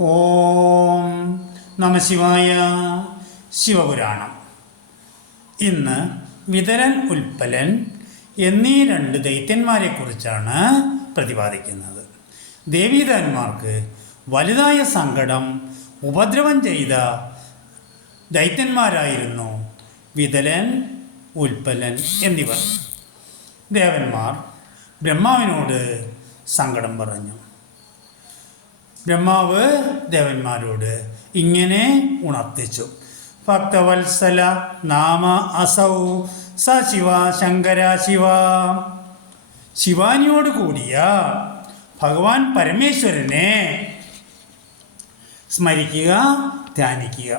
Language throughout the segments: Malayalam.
ഓം നമഃശിവായ. ശിവപുരാണം. ഇന്ന് വിതരൻ, ഉൽപ്പലൻ എന്നീ രണ്ട് ദൈത്യന്മാരെക്കുറിച്ചാണ് പ്രതിപാദിക്കുന്നത്. ദേവീദേവന്മാർക്ക് വലുതായ സങ്കടം, ഉപദ്രവം ചെയ്ത ദൈത്യന്മാരായിരുന്നു വിതരൻ, ഉൽപ്പലൻ എന്നിവർ. ദേവന്മാർ ബ്രഹ്മാവിനോട് സങ്കടം പറഞ്ഞു. ബ്രഹ്മാവ് ദേവന്മാരോട് ഇങ്ങനെ ഉണർത്തിച്ചു: ഭക്തവത്സല നാമ അസൗ സ ശിവ ശങ്കര ശിവ. ശിവാനിയോട് കൂടിയ ഭഗവാൻ പരമേശ്വരനെ സ്മരിക്കുക, ധ്യാനിക്കുക.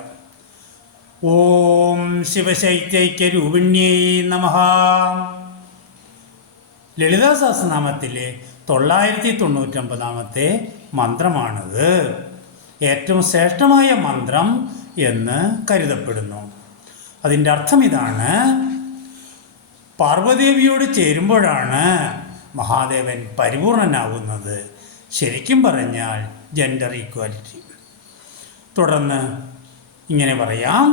ഓം ശിവശൈത്യൈക്യരൂപിണ്യൈ നമഃ. ലളിതാ സഹസ്രനാമത്തിലെ 999 മന്ത്രമാണിത്. ഏറ്റവും ശ്രേഷ്ഠമായ മന്ത്രം എന്ന് കരുതപ്പെടുന്നു. അതിൻ്റെ അർത്ഥം ഇതാണ്: പാർവ്വദേവിയോട് ചേരുമ്പോഴാണ് മഹാദേവൻ പരിപൂർണനാകുന്നത്. ശരിക്കും പറഞ്ഞാൽ ജെൻഡർ ഈക്വാലിറ്റി. തുടർന്ന് ഇങ്ങനെ പറയാം: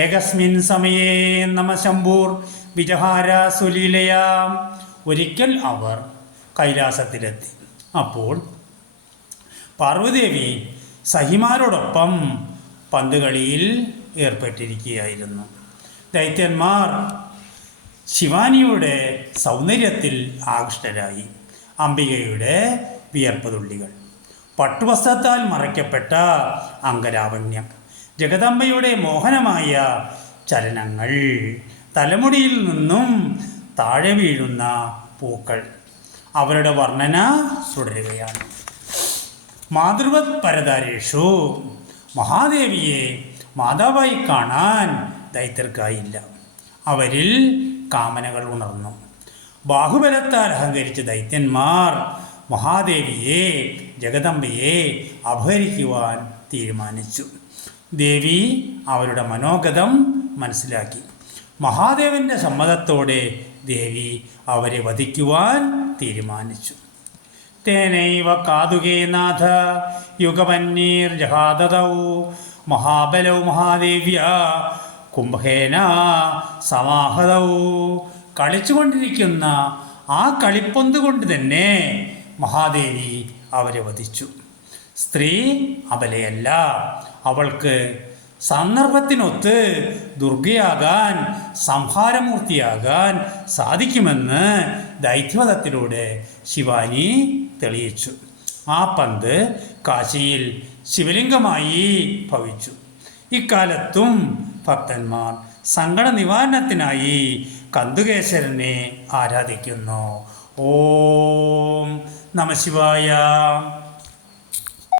ഏകസ്മിൻ സമയേ നമ ശംഭൂർ വിജഹാര സുലീലയാം. ഒരിക്കൽ അവർ കൈലാസത്തിലെത്തി. അപ്പോൾ പാർവ്വദേവി സഹിമാരോടൊപ്പം പന്തുകളിയിൽ ഏർപ്പെട്ടിരിക്കുകയായിരുന്നു. ദൈത്യന്മാർ ശിവാനിയുടെ സൗന്ദര്യത്തിൽ ആകൃഷ്ടരായി. അംബികയുടെ വിയർപ്പ് തുള്ളികൾ, പട്ടുവസ്ത്രത്താൽ മറയ്ക്കപ്പെട്ട അംഗലാവണ്യം, ജഗദംബയുടെ മോഹനമായ ചലനങ്ങൾ, തലമുടിയിൽ നിന്നും താഴെ വീഴുന്ന പൂക്കൾ, അവരുടെ വർണ്ണന തുടരുകയാണ്. മാതൃവത് പരതാരേഷു. മഹാദേവിയെ മാതാവായി കാണാൻ ദൈത്യർക്കായില്ല. അവരിൽ കാമനകൾ ഉണർന്നു. ബാഹുബലത്താൽ അഹങ്കരിച്ച ദൈത്യന്മാർ മഹാദേവിയെ, ജഗദംബയെ അപഹരിക്കുവാൻ തീരുമാനിച്ചു. ദേവി അവരുടെ മനോഗതം മനസ്സിലാക്കി. മഹാദേവന്റെ സമ്മതത്തോടെ ദേവി അവരെ വധിക്കുവാൻ തീരുമാനിച്ചു. തേനൈവ കാതുകേ നാഥ യുഗപന്നീർ ജഹാദതൗ മഹാബലൗ മഹാദേവ്യ കുംഭേന സമാഹതൗ. കളിച്ചുകൊണ്ടിരിക്കുന്ന ആ കളിപ്പൊന്ത് കൊണ്ട് തന്നെ മഹാദേവി അവരെ വധിച്ചു. സ്ത്രീ അബലയല്ല. അവൾക്ക് സന്ദർഭത്തിനൊത്ത് ദുർഗയാകാൻ, സംഹാരമൂർത്തിയാകാൻ സാധിക്കുമെന്ന് ദൈത്യവധത്തിലൂടെ ശിവാനി തെളിയിച്ചു. ആ പന്ത് കാശിയിൽ ശിവലിംഗമായി ഭവിച്ചു. ഇക്കാലത്തും ഭക്തന്മാർ സങ്കട നിവാരണത്തിനായി കന്തുകേശ്വരനെ ആരാധിക്കുന്നു. ഓം നമഃശിവായ.